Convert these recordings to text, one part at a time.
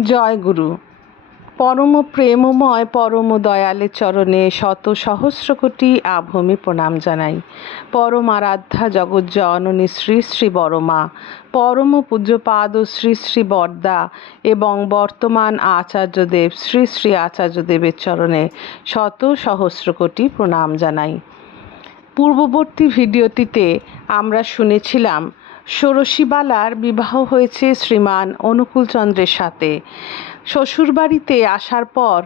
জয় গুরু। পরম প্রেমময়, পরম দয়ালের চরণে শত সহস্র কোটি আভূমি প্রণাম জানাই। পরম আরাধ্যা জগৎ জননী শ্রী শ্রী বড়মা পরম পূজ্যপাদ শ্রী শ্রী বরদা এবং বর্তমান আচার্যদেব শ্রী শ্রী আচার্যদেবের চরণে শত সহস্র কোটি প্রণাম জানাই। পূর্ববর্তী ভিডিওটিতে আমরা শুনেছিলাম ষোড়শীবালার বিবাহ হয়েছে শ্রীমান অনুকূলচন্দ্রের সাথে। শ্বশুরবাড়িতে আসার পর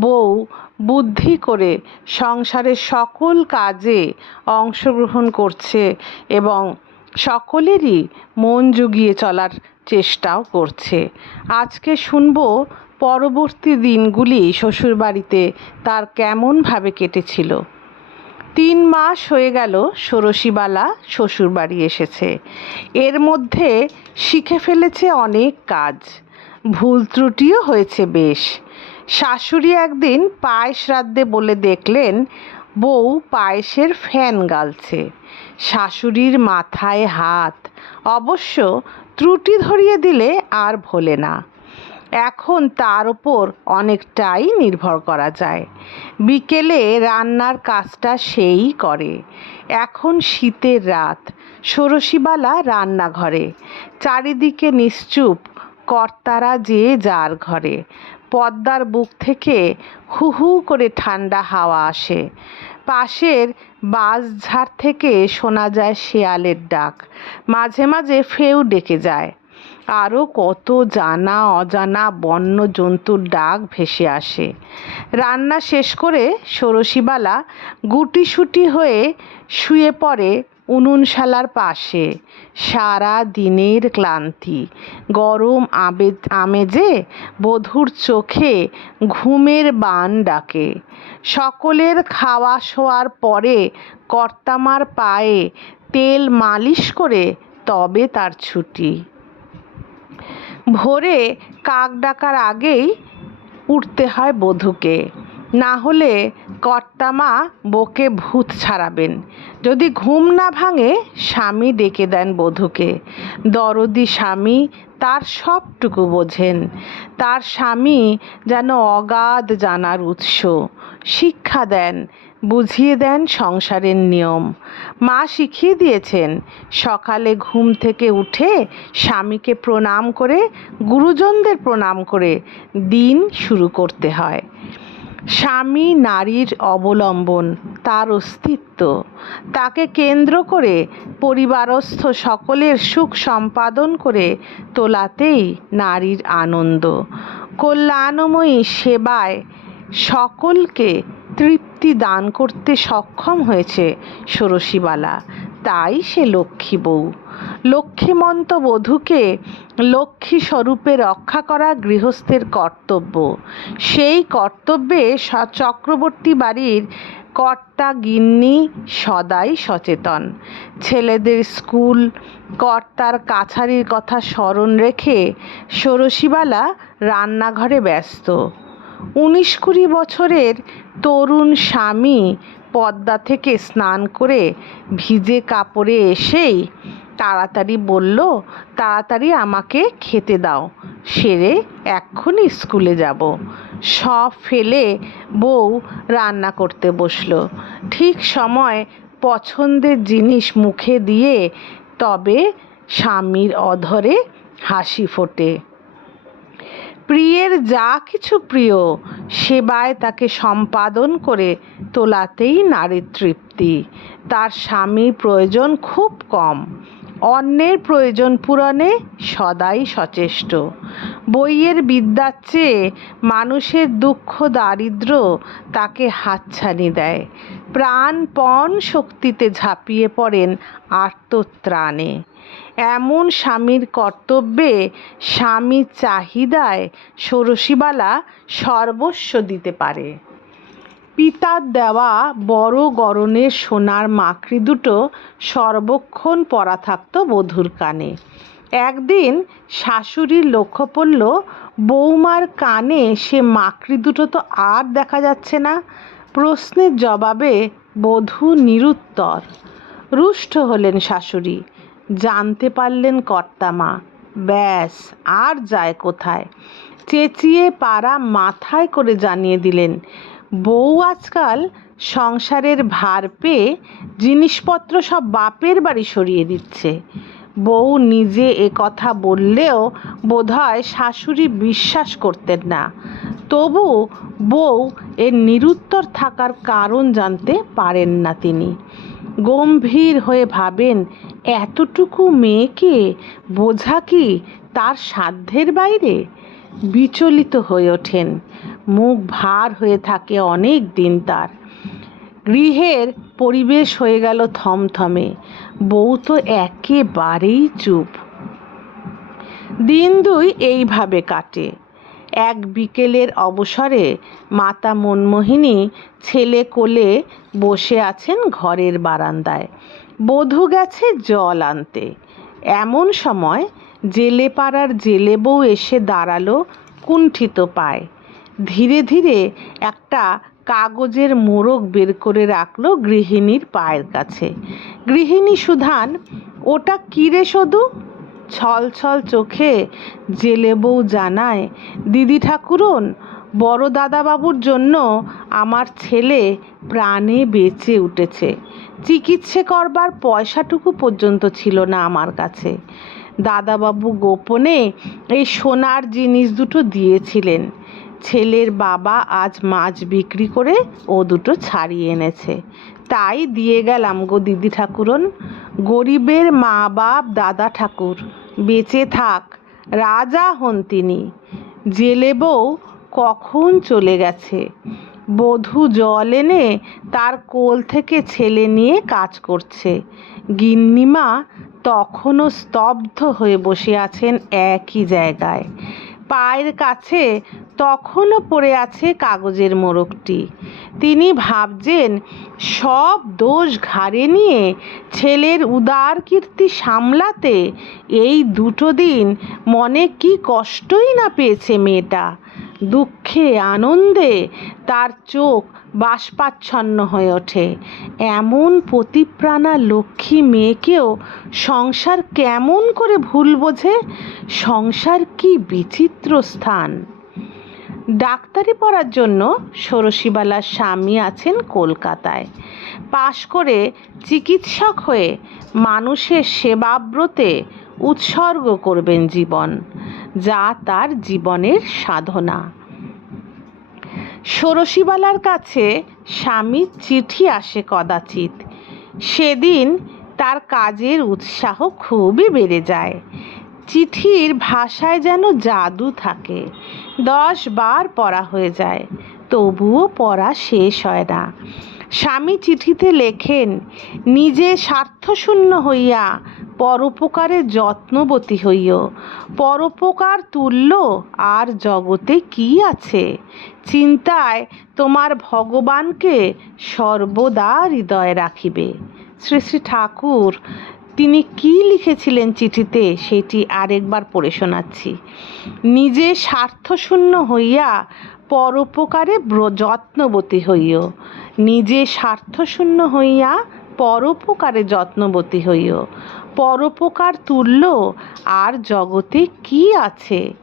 বউ বুদ্ধি করে সংসারের সকল কাজে অংশগ্রহণ করছে এবং সকলেরই মন জুগিয়ে চলার চেষ্টাও করছে। আজকে শুনব পরবর্তী দিনগুলি শ্বশুরবাড়িতে তার কেমনভাবে কেটেছিল। তিন মাস হয়ে গেল ষোড়শীবালা শ্বশুরবাড়ি এসেছে। এর মধ্যে শিখে ফেলেছে অনেক কাজ। ভুল ত্রুটিও হয়েছে বেশ। শাশুড়ি একদিন পায়েস রাঁধতে বলে দেখলেন, বউ পায়েসের ফ্যান গালছে। শাশুড়ির মাথায় হাত। অবশ্য ত্রুটি ধরিয়ে দিলে আর ভোলে না। এখন তার ওপর অনেকটাই নির্ভর করা যায়। বিকেলে রান্নার কাজটা সেই করে। এখন শীতের রাত। ষোড়শীবালা রান্নাঘরে। চারিদিকে নিশ্চুপ। কর্তারা যে যার ঘরে। পদ্মার বুক থেকে হু হু করে ঠান্ডা হাওয়া আসে। পাশের বাঁশঝাড় থেকে শোনা যায় শেয়ালের ডাক। মাঝে মাঝে ফেউ ডেকে যায়। আরও কত জানা, অজানা বন্য জন্তুর ডাক ভেসে আসে। রান্না শেষ করে ষোড়শীবালা গুটিসুটি হয়ে শুয়ে পড়ে উনুনশালার পাশে। সারা দিনের ক্লান্তি, গরম আবে আমেজে বধুর চোখে ঘুমের বান ডাকে। সকলের খাওয়া শোয়ার পরে কর্তামার পায়ে তেল মালিশ করে তবে তার ছুটি। ভোরে কাক ডাকার আগেই উঠতে হয় বধূকে। না হলে কর্তামা বকে ভূত ছাড়াবেন। যদি ঘুম না ভাঙে, স্বামী ডেকে দেন বধূকে। দরদি স্বামী তার সবটুকু বোঝেন। তার স্বামী যেন অগাধ জানার উৎস। শিক্ষা দেন বুঝিয়ে দেন সংসারের নিয়ম। মা শিখিয়ে দিয়েছেন, সকালে ঘুম থেকে উঠে স্বামীকে প্রণাম করে, গুরুজনদের প্রণাম করে দিন শুরু করতে হয়। স্বামী নারীর অবলম্বন, তার অস্তিত্ব। তাকে কেন্দ্র করে পরিবারস্থ সকলের সুখ সম্পাদন করে তোলাতেই নারীর আনন্দ। কল্যাণময়ী সেবায় সকলকে তৃপ্তি দান করতে সক্ষম হয়েছে ষোড়শীবালা। তাই সে লক্ষ্মী বউ। লক্ষ্মীমন্ত বধূকে লক্ষ্মী স্বরূপে রক্ষা করা গৃহস্থের কর্তব্য। সেই কর্তব্যে চক্রবর্তী বাড়ির কর্তা গিন্নি সদাই সচেতন। ছেলেদের স্কুল, কর্তার কাছারির কথা স্মরণ রেখে ষোড়শীবালা রান্নাঘরে ব্যস্ত। উনিশ কুড়ি বছরের তরুণ স্বামী পদ্মা থেকে স্নান করে ভিজে কাপড়ে এসেই তাড়াতাড়ি বলল, তাড়াতাড়ি আমাকে খেতে দাও, সেরে এক্ষুনি স্কুলে যাব। সব ফেলে বউ রান্না করতে বসল। ঠিক সময় পছন্দের জিনিস মুখে দিয়ে তবে স্বামীর অধরে হাসি ফোটে। প্রিয়ের যা কিছু প্রিয়, সেবায় তাকে সম্পাদন করে তোলাতেই নারীর তৃপ্তি। তার স্বামীর প্রয়োজন খুব কম। অন্যের প্রয়োজন পূরণে সদাই সচেষ্ট। বইয়ের বিদ্যার চেয়ে মানুষের দুঃখ দারিদ্র তাকে হাতছানি দেয়। প্রাণপণ শক্তিতে ঝাঁপিয়ে পড়েন আত্মত্রাণে। এমন স্বামীর কর্তব্যে স্বামীর চাহিদায় ষোড়শীবালা সর্বস্ব দিতে পারে। পিতার দেওয়া বড় গরনের সোনার মাকড়ি দুটো সর্বক্ষণ পরা থাকতো বধূর কানে। একদিন শাশুড়ির লক্ষ্য পড়ল, বৌমার কানে সে মাকড়ি দুটো তো আর দেখা যাচ্ছে না। প্রশ্নের জবাবে বধূ নিরুত্তর। রুষ্ট হলেন শাশুড়ি। জানতে পারলেন কর্তামা ব্যাস, আর যায় কোথায়? চেঁচিয়ে পাড়া মাথায় করে জানিয়ে দিলেন, বউ আজকাল সংসারের ভার পেয়ে জিনিসপত্র সব বাপের বাড়ি সরিয়ে দিচ্ছে। বউ নিজে এ কথা বললেও বোধহয় শাশুড়ি বিশ্বাস করতেন না। তবু বউ এর নিরুত্তর থাকার কারণ জানতে পারেন না তিনি। গম্ভীর হয়ে ভাবেন, এতটুকু মেয়েকে বোঝা কি তার সাধ্যের বাইরে? বিচলিত হয়ে ওঠেন। মুখ ভার হয়ে থাকে অনেক দিন তার। গৃহের পরিবেশ হয়ে গেল থমথমে। বউ তো একেবারেই চুপ। দিন দুই এইভাবে কাটে। এক বিকেলের অবসরে মাতা মনমোহিনী ছেলে কোলে বসে আছেন ঘরের বারান্দায়। বধূ গেছে জল আনতে। এমন সময় জেলে পাড়ার জেলে বউ এসে দাঁড়াল কুণ্ঠিত পায়। ধীরে ধীরে একটা কাগজের মোড়ক বের করে রাখল গৃহিণীর পায়ের কাছে। গৃহিণী সুধান, ওটা কিরে শুধু ছল ছল চোখে জেলে বউ জানায়, দিদি ঠাকুরন, বড় দাদাবাবুর জন্য আমার ছেলে প্রাণে বেঁচে উঠেছে। চিকিৎসা করবার পয়সাটুকু পর্যন্ত ছিল না আমার কাছে। দাদাবাবু গোপনে এই সোনার জিনিস দুটো দিয়েছিলেন। ছেলের বাবা আজ মাছ বিক্রি করে ও দুটো ছাড়িয়ে এনেছে। তাই দিয়ে গেলাম গো দিদি ঠাকুরন। গরিবের মা বাপ দাদা ঠাকুর বেঁচে থাক, রাজা হন তিনি। জেলে বউ কখন চলে গেছে? বধূ জল এনে তার কোল থেকে ছেলে নিয়ে কাজ করছে। গিন্নিমা তখনও স্তব্ধ হয়ে বসে আছেন একই জায়গায়। পায়ের কাছে তখনও পড়ে আছে কাগজের মোড়কটি। তিনি ভাবছেন, সব দোষ ঘাড়ে নিয়ে ছেলের উদার কীর্তি সামলাতে এই দুটো দিন মনে কি কষ্টই না পেয়েছে মেয়েটা। দুঃখে, আনন্দে তার চোখ বাষ্পাচ্ছন্ন হয়ে ওঠে। এমন প্রতিপ্রাণা লক্ষ্মী মেয়েকেও সংসার কেমন করে ভুল বোঝে? সংসার কি বিচিত্র স্থান। ডাক্তারি পড়ার জন্য ষোড়শীবালার স্বামী আছেন কলকাতায়। পাশ করে চিকিৎসক হয়ে মানুষের সেবাব্রতে উৎসর্গ করবেন জীবন, যা তার জীবনের সাধনা। ষোড়শীবালার কাছে স্বামীর চিঠি আসে কদাচিৎ। সেদিন তার কাজের উৎসাহ খুবই বেড়ে যায়। চিঠির ভাষায় যেন জাদু থাকে। দশ বার পড়া হয়ে যায়, তবুও পড়া শেষ হয় না। স্বামী চিঠিতে লেখেন, নিজে স্বার্থশূন্য হইয়া পরোপকারে যত্নবতী হইও। পরোপকার তুল্য আর জগতে কি আছে? চিন্তায় তোমার ভগবানকে সর্বদা হৃদয়ে রাখিবে। শ্রী শ্রী ঠাকুর, তিনি কি লিখেছিলেন চিঠিতে সেটি আরেকবার পড়ে শোনাচ্ছি। নিজে স্বার্থশূন্য হইয়া পরোপকারে যত্নবতী হইও। নিজে স্বার্থশূন্য হইয়া পরোপকারে যত্নবতী হইও। পরোপকার তুল্য, আর জগতে কি আছে?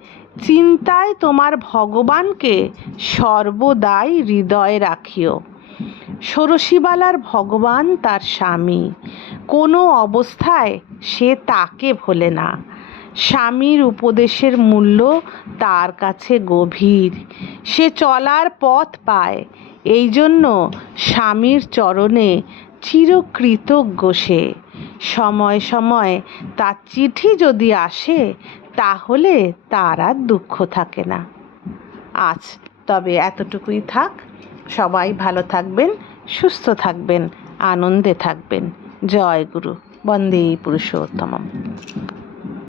চিন্তায় তোমার ভগবানকে সর্বদাই হৃদয়ে রাখিও। ষোড়শীবালার ভগবান তার স্বামী। কোনো অবস্থায় সে তাকে ভোলে না। স্বামীর উপদেশের মূল্য তার কাছে গভীর। সে চলার পথ পায়। এই জন্য স্বামীর চরণে চিরকৃতজ্ঞ সে। সময় সময় তার চিঠি যদি আসে, তাহলে তার আর দুঃখ থাকে না। আজ তবে এতটুকুই থাক। সবাই ভালো থাকবেন, সুস্থ থাকবেন, আনন্দে থাকবেন। জয় গুরু। বন্দে পুরুষোত্তমম।